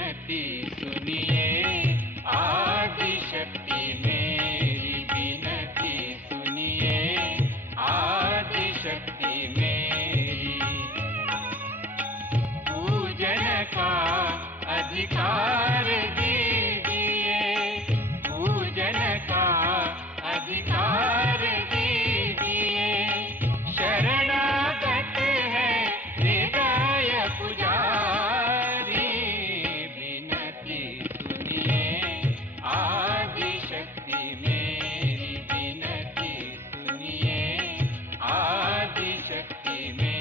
विनती सुनिए, आदि शक्ति मेरी विनती सुनिए, आदि शक्ति मेरी। पूजन का अधिकार दीजिए, पूजन का अधिकार दीजिए। शरणागत है हृदय पुजारी, विनती सुनिए, आदि शक्ति मेरी विनती सुनिए, आदि शक्ति मेरी।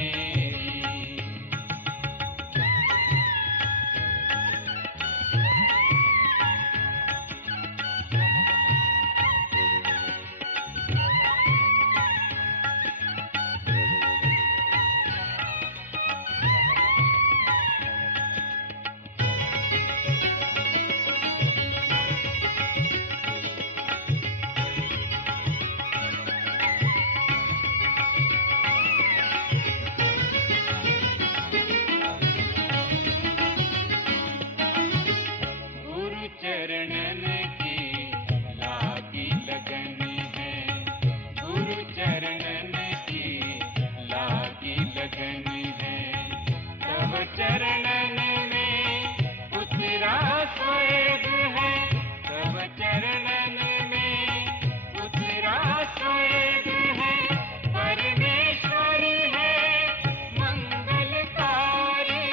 चरणन की लागी लगन है, गुरु चरणन की लागी लगन है। तब चरणन में उतरा स्वर्ग है, तब चरणन में उतरा स्वर्ग है। परमेश्वर है मंगलकारी,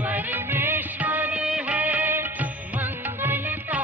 परमेश्वर है मंगलकारी।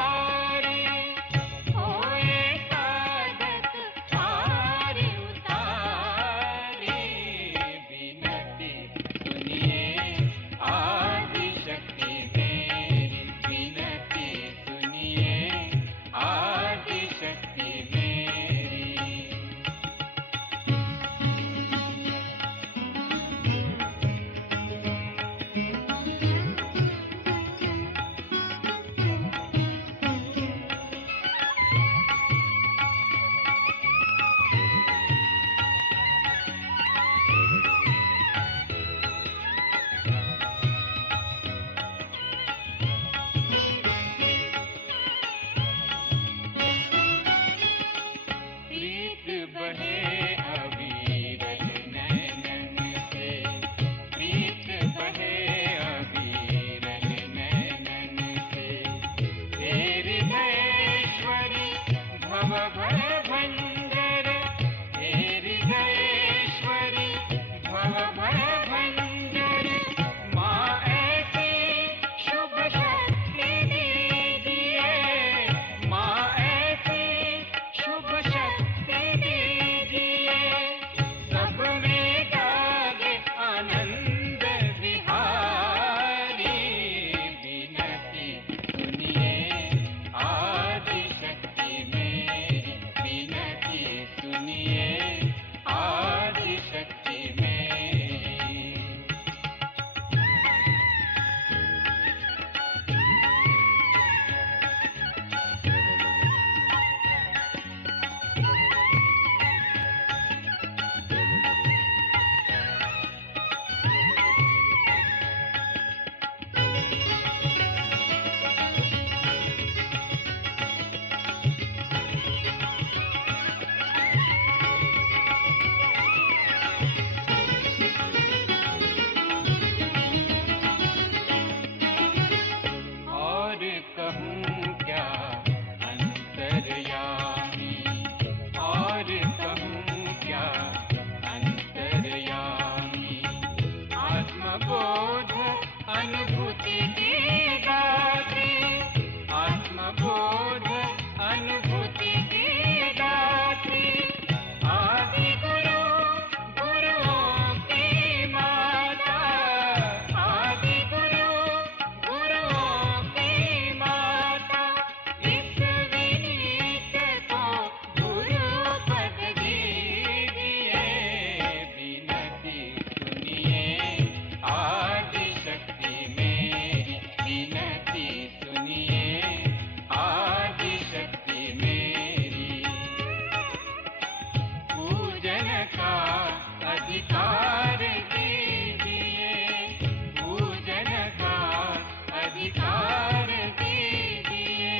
अधिकार दीजिए।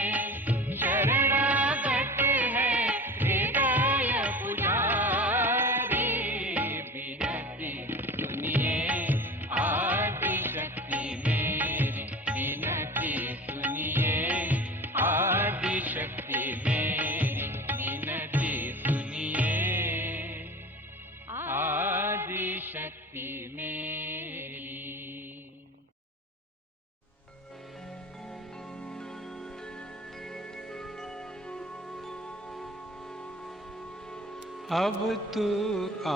शरणागत है हृदय पुजारी, विनती सुनिए आदि शक्ति मेरी, विनती सुनिए आदि शक्ति मेरी, विनती सुनिए आदि शक्ति मेरी। अब तू आ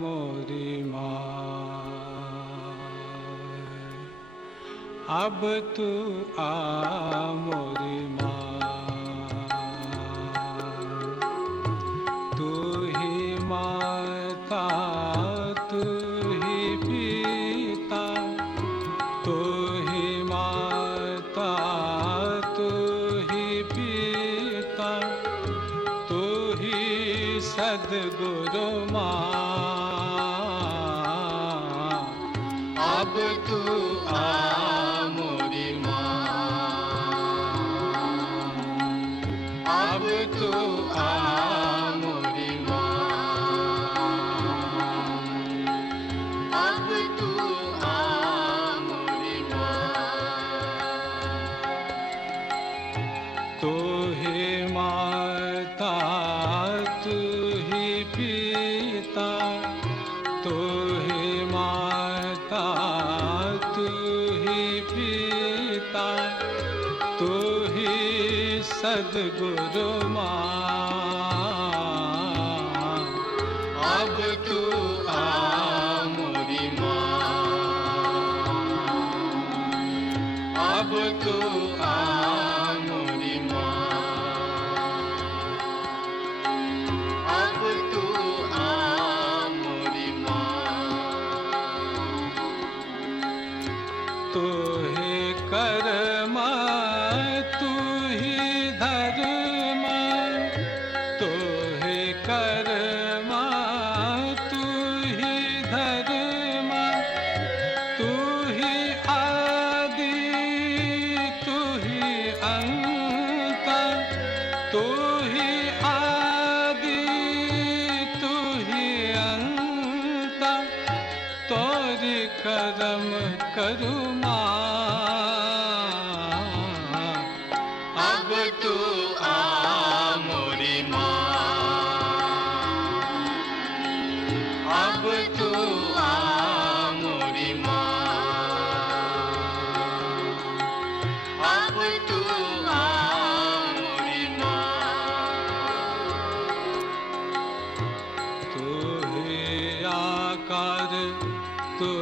मोरी माँ, अब तू आ मोरी माँ, तू ही माता तू ही पिता, तू ही माता तू ही पिता, तू ही सद्गुरु माँ। अब तू आ मोरी माँ, अब तू आ मोरी माँ, अब तू आ मोरी माँ। तू ही माता तू ही पिता, तू ही माता तू ही पिता, तू ही सद्गुरु माँ। अब तू आ मोरी माँ, अब तू आ मोरी माँ, अब तू आ मोरी माँ। तू ही कर्म तू ही धर्म, तू ही कर्म तू ही धर्म, तू ही आदि तू ही अंत, तू ही आदि तू ही अंत, तोरी करम करू माँ। अब तू आ मोरी माँ, अब तू आ मोरी माँ, अब तू आ मोरी माँ। तू ही आकार तू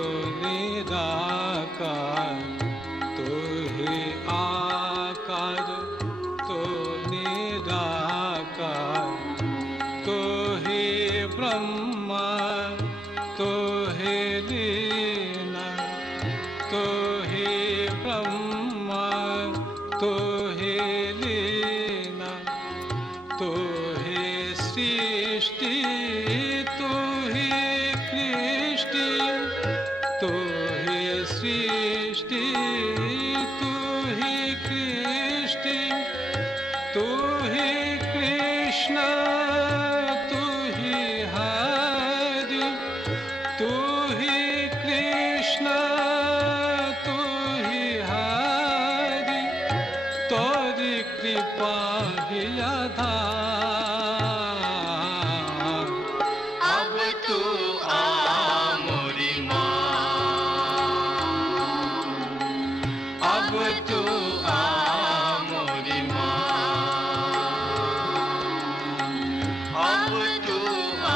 निराकार, तू ही आकार तू निराकार, तू ही ब्रह्म तू ही लीन, तू ही ब्रह्म तू ही लीन, तू ही सृष्टि तू ही कृष्टि, तू ही सृष्टि तू ही कृष्टि, तू ही कृष्ण तू ही हरि, तू ही कृष्ण तू ही हरि, तोरी कृपा ही आधार। अब तू आ मोरी माँ, अब तू आ मोरी माँ, अब तू आ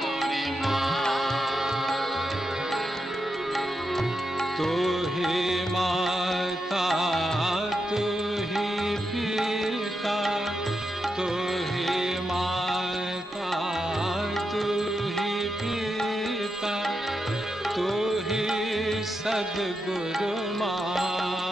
मोरी माँ। तू ही माता तू ही पिता, तू ही माता तू ही पिता, तू ही सद्गुरु माँ।